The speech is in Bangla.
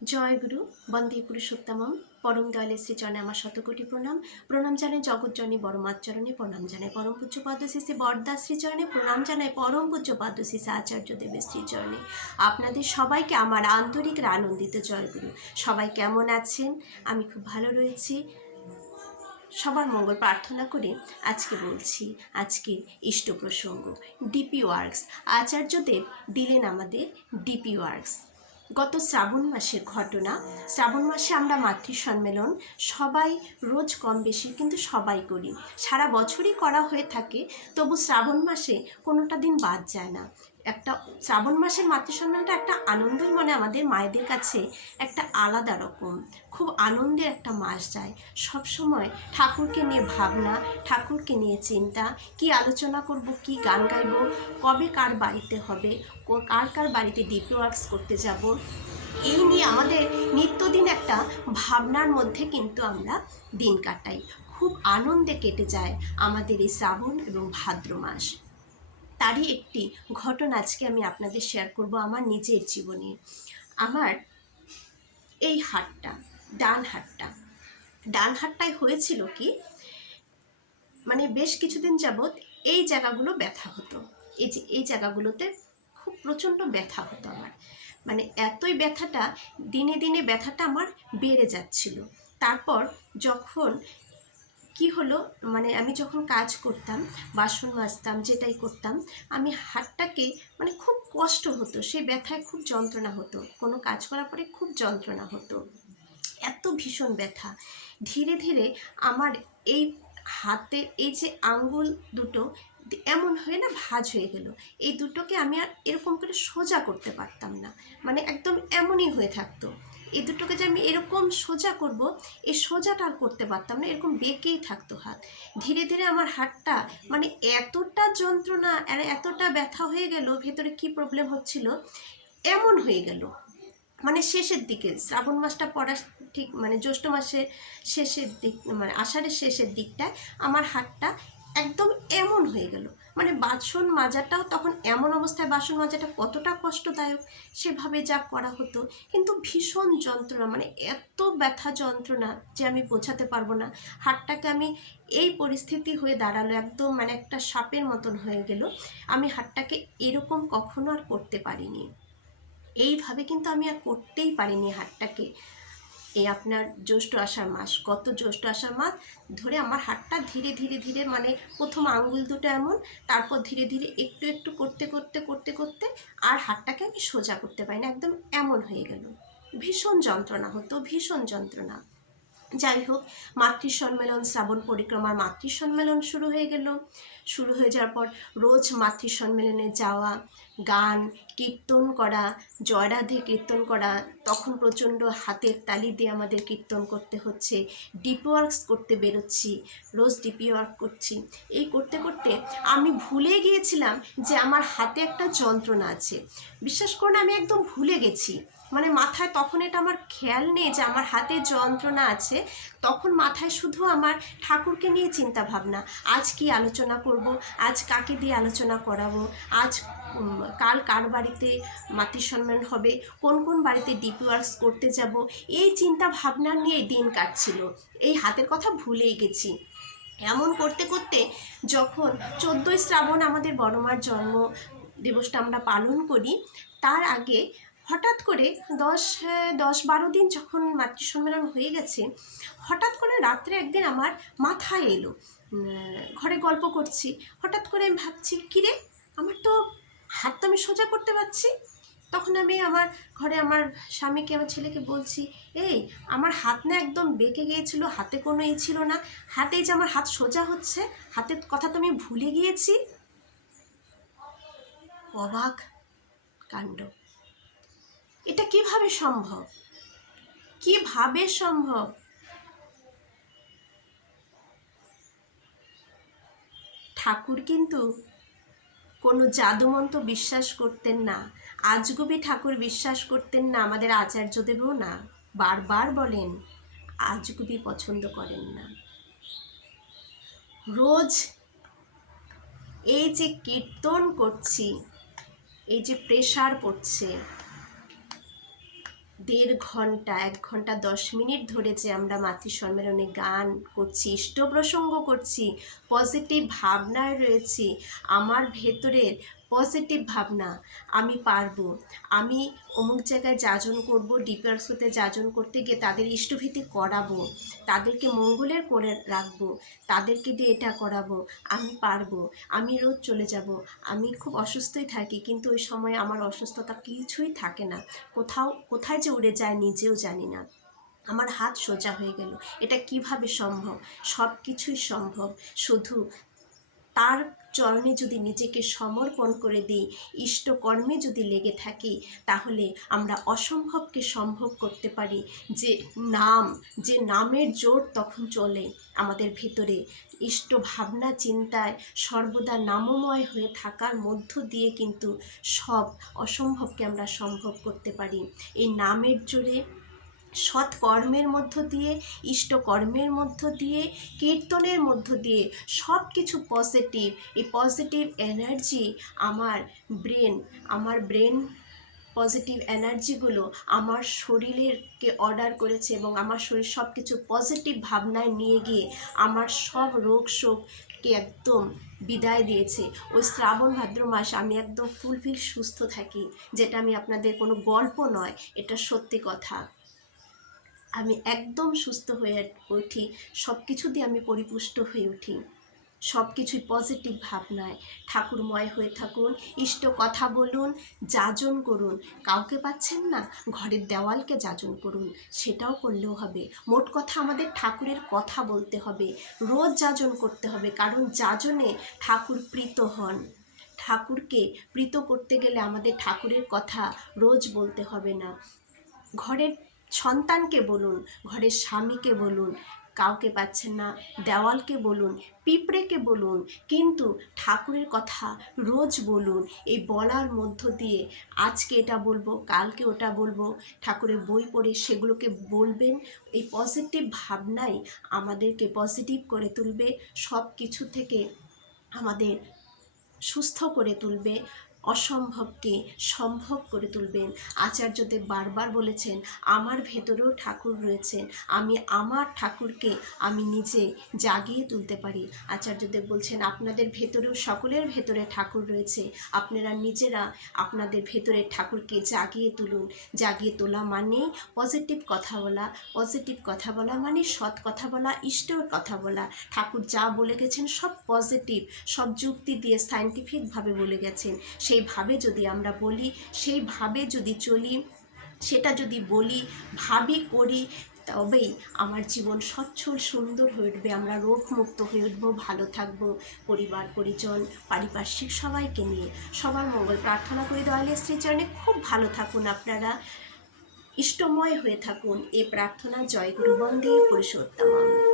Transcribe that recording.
জয় গুরু বন্দে পুরুষোত্তমম পরম দয়ালের শ্রীচরণে আমার শতকোটি প্রণাম। প্রণাম জানাই জগৎজননী বড়মাচরণে, প্রণাম জানাই পরম পূজ্য পাদশিষ্যে বরদাস শ্রীচরণে, প্রণাম জানাই পরম পূজ্য পাদশিষ্যে আচার্য দেবের শ্রীচরণে। আপনাদের সবাইকে আমার আন্তরিক আনন্দিত জয়গুরু। সবাই কেমন আছেন? আমি খুব ভালো রয়েছি। সবার মঙ্গল প্রার্থনা করে আজকে বলছি আজকের ইষ্ট প্রসঙ্গ ডিপি ওয়ার্কস। আচার্যদেব দিলেন আমাদের ডিপি ওয়ার্কস। গত শ্রাবণ মাসের ঘটনা। শ্রাবণ মাসে আমরা মাতৃ সম্মেলন সবাই রোজ কম বেশি কিন্তু সবাই করি, সারা বছরই করা হয়ে থাকে, তবু শ্রাবণ মাসে কোনোটা দিন বাদ যায় না। একটা শ্রাবণ মাসের মাতৃ সম্মেলনটা একটা আনন্দই মনে আমাদের মায়েদের কাছে একটা আলাদা রকম, খুব আনন্দের একটা মাস যায়। সব সময় ঠাকুরকে নিয়ে ভাবনা, ঠাকুরকে নিয়ে চিন্তা, কি আলোচনা করব, কি গান গাইব, কবে কার বাড়িতে হবে, কার কার বাড়িতে ডিপি ওয়ার্কস করতে যাব, এই নিয়ে আমাদের নিত্যদিন একটা ভাবনার মধ্যে কিন্তু আমরা দিন কাটাই। খুব আনন্দে কেটে যায় আমাদের এই শ্রাবণ এবং ভাদ্র মাস। তারই একটি ঘটনা আজকে আমি আপনাদের শেয়ার করব আমার নিজের জীবনে। আমার এই হাতটা, ডান হাতটায় হয়েছিল কি, মানে বেশ কিছুদিন যাবৎ এই জায়গাগুলো ব্যথা হতো। এই জায়গাগুলোতে খুব প্রচণ্ড ব্যথা হতো আমার, মানে এতই ব্যথাটা, দিনে দিনে ব্যথাটা আমার বেড়ে যাচ্ছিল। তারপর যখন কি হলো, মানে আমি যখন কাজ করতাম, বাসন মাজতাম, যেটাই করতাম, আমি হাতটাকে মানে খুব কষ্ট হতো, সেই ব্যথায় খুব যন্ত্রণা হতো, কোনো কাজ করার পরে খুব যন্ত্রণা হতো, এত ভীষণ ব্যথা। ধীরে ধীরে আমার এই হাতের এই যে আঙ্গুল দুটো এমন হয়ে না ভাঁজ হয়ে গেল। এই দুটোকে আমি আর এরকম করে সোজা করতে পারতাম না, মানে একদম এমনই হয়ে থাকতো। এই দুটোকে যে আমি এরকম সোজা করব, এই সোজাটা আর করতে পারতাম না, এরকম বেঁকেই থাকতো হাত। ধীরে ধীরে আমার হাতটা মানে এতটা যন্ত্রণা আর এতটা ব্যথা হয়ে গেল, ভেতরে কি প্রবলেম হচ্ছিল এমন হয়ে গেল। মানে শেষের দিকে শ্রাবণ মাসটা পড়া ঠিক মানে জ্যৈষ্ঠ মাসের শেষের দিক, মানে আষাঢ়ের শেষের দিকটায় আমার হাতটা একদম এমন হয়ে গেল। মানে বাসন মাজাটাও তখন এমন অবস্থায়, বাসন মাজাটা কতটা কষ্টদায়ক সেভাবে যা করা হতো, কিন্তু ভীষণ যন্ত্রণা, মানে এত ব্যথা যন্ত্রণা যে আমি বোঝাতে পারবো না। হাতটাকে আমি এই পরিস্থিতি হয়ে দাঁড়ালো, একদম মানে একটা সাপের মতন হয়ে গেল। আমি হাতটাকে এরকম কখনো আর করতে পারিনি, এইভাবে কিন্তু আমি আর করতেই পারিনি হাতটাকে। এই আপনার জ্যৈষ্ঠ আষাঢ় মাস, গত জ্যৈষ্ঠ আষাঢ় মাস ধরে আমার হাতটা ধীরে ধীরে ধীরে, মানে প্রথম আঙ্গুল দুটো এমন, তারপর ধীরে ধীরে একটু একটু করতে করতে করতে করতে আর হাতটাকে আমি সোজা করতে পারি না, একদম এমন হয়ে গেল। ভীষণ যন্ত্রণা হতো, ভীষণ যন্ত্রণা। যাই হোক, মাতৃ সম্মেলন, শ্রাবণ পরিক্রমার মাতৃ সম্মেলন শুরু হয়ে গেল। শুরু হয়ে যাওয়ার পর রোজ মাতৃ সম্মেলনে যাওয়া, গান কীর্তন করা, জয়রাধে কীর্তন করা, তখন প্রচণ্ড হাতের তালি দিয়ে আমাদের কীর্তন করতে হচ্ছে। ডিপি ওয়ার্কস করতে বেরোচ্ছি, রোজ ডিপি ওয়ার্ক করছি। এই করতে করতে আমি ভুলে গিয়েছিলাম যে আমার হাতে একটা যন্ত্রণা আছে। বিশ্বাস করুন, আমি একদম ভুলে গেছি, মানে মাথায় তখন এটা আমার খেয়াল নেই যে আমার হাতে যন্ত্রণা আছে। তখন মাথায় শুধু আমার ঠাকুরকে নিয়ে চিন্তা ভাবনা, আজ কি আলোচনা করব, আজ কাকে দিয়ে আলোচনা করাবো, আজ কাল কার বাড়িতে মাতৃ সম্মেলন হবে, কোন কোন বাড়িতে ডিপি ওয়ার্কস করতে যাব, এই চিন্তা ভাবনা নিয়ে দিন কাটছিল। এই হাতের কথা ভুলেই গেছি। এমন করতে করতে যখন 14ই শ্রাবণ আমাদের বড়মার জন্ম দিবসটা আমরা পালন করি, তার আগে হঠাৎ করে 10-12 দিন যখন মাতৃ সম্মেলন হয়ে গেছে, হঠাৎ করে রাত্রে একদিন আমার মাথায় এলো, ঘরে গল্প করছি, হঠাৎ করে আমি ভাবছি কিরে, আমার তো হাত তো আমি সোজা করতে পারছি। তখন আমি আমার ঘরে আমার স্বামীকে, আমার ছেলেকে বলছি, এই আমার হাত না একদম বেঁকে গিয়েছিল, হাতে কোনো ছিল না, হাতে যে আমার হাত সোজা হচ্ছে, হাতের কথা তো আমি ভুলে গিয়েছি। অবাক কাণ্ড, এটা কিভাবে সম্ভব, কিভাবে সম্ভব? ঠাকুর কিন্তু কোনো জাদুমন্ত্র বিশ্বাস করতেন না, আজগুবি ঠাকুর বিশ্বাস করতেন না, আমাদের আচার্যদেবও না, বারবার বলেন আজগুবি পছন্দ করেন না। রোজ এই যে কীর্তন করছি, এই যে প্রেসার পড়ছে, 1.5 ঘন্টা 1 ঘন্টা 10 মিনিট ধরে যে আমরা মাতৃ সম্মেলনে গান করছি, ইষ্ট প্রসঙ্গ করছি, পজিটিভ ভাবনায় রয়েছি, আমার ভেতরের পজিটিভ ভাবনা, আমি পারবো, আমি অমুক জায়গায় যাজন করব, ডিপিআরসিতে যাজন করতে গিয়ে তাদের ইষ্টভীতি করাবো, তাদেরকে মঙ্গলের করে রাখবো, তাদেরকে দিয়ে এটা করাবো, আমি পারবো, আমি রোজ চলে যাব, আমি খুব অসুস্থই থাকি, কিন্তু ওই সময় আমার অসুস্থতা কিছুই থাকে না, কোথায় যে উড়ে যায় নিজেও জানি না, আমার হাত সোজা হয়ে গেল। এটা কিভাবে সম্ভব? সব কিছুই সম্ভব, শুধু তার চরণে যদি নিজেকে সমর্পণ করে দিই, ইষ্টকর্মে যদি লেগে থাকি, তাহলে আমরা অসম্ভবকে সম্ভব করতে পারি। যে নামের জোর তখন চলে আমাদের ভিতরে, ইষ্ট ভাবনা চিন্তায় সর্বদা নামময় হয়ে থাকার মধ্য দিয়ে কিন্তু সব অসম্ভবকে আমরা সম্ভব করতে পারি। এই নামের জোরে, সৎ কর্মের মধ্য দিয়ে, ইষ্টকর্মের মধ্য দিয়ে, কীর্তনের মধ্য দিয়ে সব কিছু পজিটিভ, এই পজিটিভ এনার্জি আমার ব্রেন পজিটিভ এনার্জিগুলো আমার শরীরকে অর্ডার করেছে এবং আমার শরীর সব কিছু পজিটিভ ভাবনায় নিয়ে গিয়ে আমার সব রোগ শোককে একদম বিদায় দিয়েছে। ওই শ্রাবণ ভাদ্র মাস আমি একদম ফুলফিল সুস্থ থাকি, যেটা আমি আপনাদের কোনো গল্প নয়, এটা সত্যি কথা। আমি একদম সুস্থ হয়ে উঠি, সব কিছু দিয়ে আমি পরিপুষ্ট হয়ে উঠি, সব কিছুই পজিটিভ ভাবনায়। ঠাকুরময় হয়ে থাকুন, ইষ্ট কথা বলুন, যাজন করুন, কাউকে পাচ্ছেন না, ঘরের দেওয়ালকে যাজন করুন, সেটাও করলেও হবে। মোট কথা আমাদের ঠাকুরের কথা বলতে হবে, রোজ যাজন করতে হবে, কারণ যাজনে ঠাকুর প্রীত হন। ঠাকুরকে প্রীত করতে গেলে আমাদের ঠাকুরের কথা রোজ বলতে হবে না। ঘরের সন্তানকে বলুন, ঘরের স্বামীকে বলুন, কাউকে পাচ্ছেন না, দেওয়ালকে বলুন, পিঁপড়েকে বলুন, কিন্তু ঠাকুরের কথা রোজ বলুন। এই বলার মধ্য দিয়ে আজকে এটা বলবো, কালকে ওটা বলবো, ঠাকুরের বই পড়ে সেগুলোকে বলবেন। এই পজিটিভ ভাবনাই আমাদেরকে পজিটিভ করে তুলবে, সব কিছু থেকে আমাদের সুস্থ করে তুলবে, অসম্ভবকে সম্ভব করে তুলবেন। আচার্যদেব বারবার বলেছেন, আমার ভেতরেও ঠাকুর রয়েছেন, আমি আমার ঠাকুরকে আমি নিজে জাগিয়ে তুলতে পারি। আচার্যদেব বলছেন, আপনাদের ভেতরেও, সকলের ভেতরে ঠাকুর রয়েছে, আপনারা নিজেরা আপনাদের ভেতরে ঠাকুরকে জাগিয়ে তুলুন। জাগিয়ে তোলা মানে পজিটিভ কথা বলা, পজিটিভ কথা বলা মানে সৎ কথা বলা, ইষ্টের কথা বলা। ঠাকুর যা বলে গেছেন সব পজিটিভ, সব যুক্তি দিয়ে সায়েন্টিফিকভাবে বলে গেছেন। সেইভাবে যদি আমরা বলি, সেইভাবে যদি চলি, সেটা যদি বলি, ভাবি, করি, তবেই আমার জীবন সচ্ছল সুন্দর হয়ে উঠবে, আমরা রোগমুক্ত হয়ে উঠব, ভালো থাকব, পরিবার পরিজন পারিপার্শ্বিক সবাইকে নিয়ে। সবার মঙ্গল প্রার্থনা করি দয়ালের শ্রীচরণে। খুব ভালো থাকুন আপনারা, ইষ্টময় হয়ে থাকুন। এ প্রার্থনা জয় গুরু বন্দে পুরুষোত্তমম।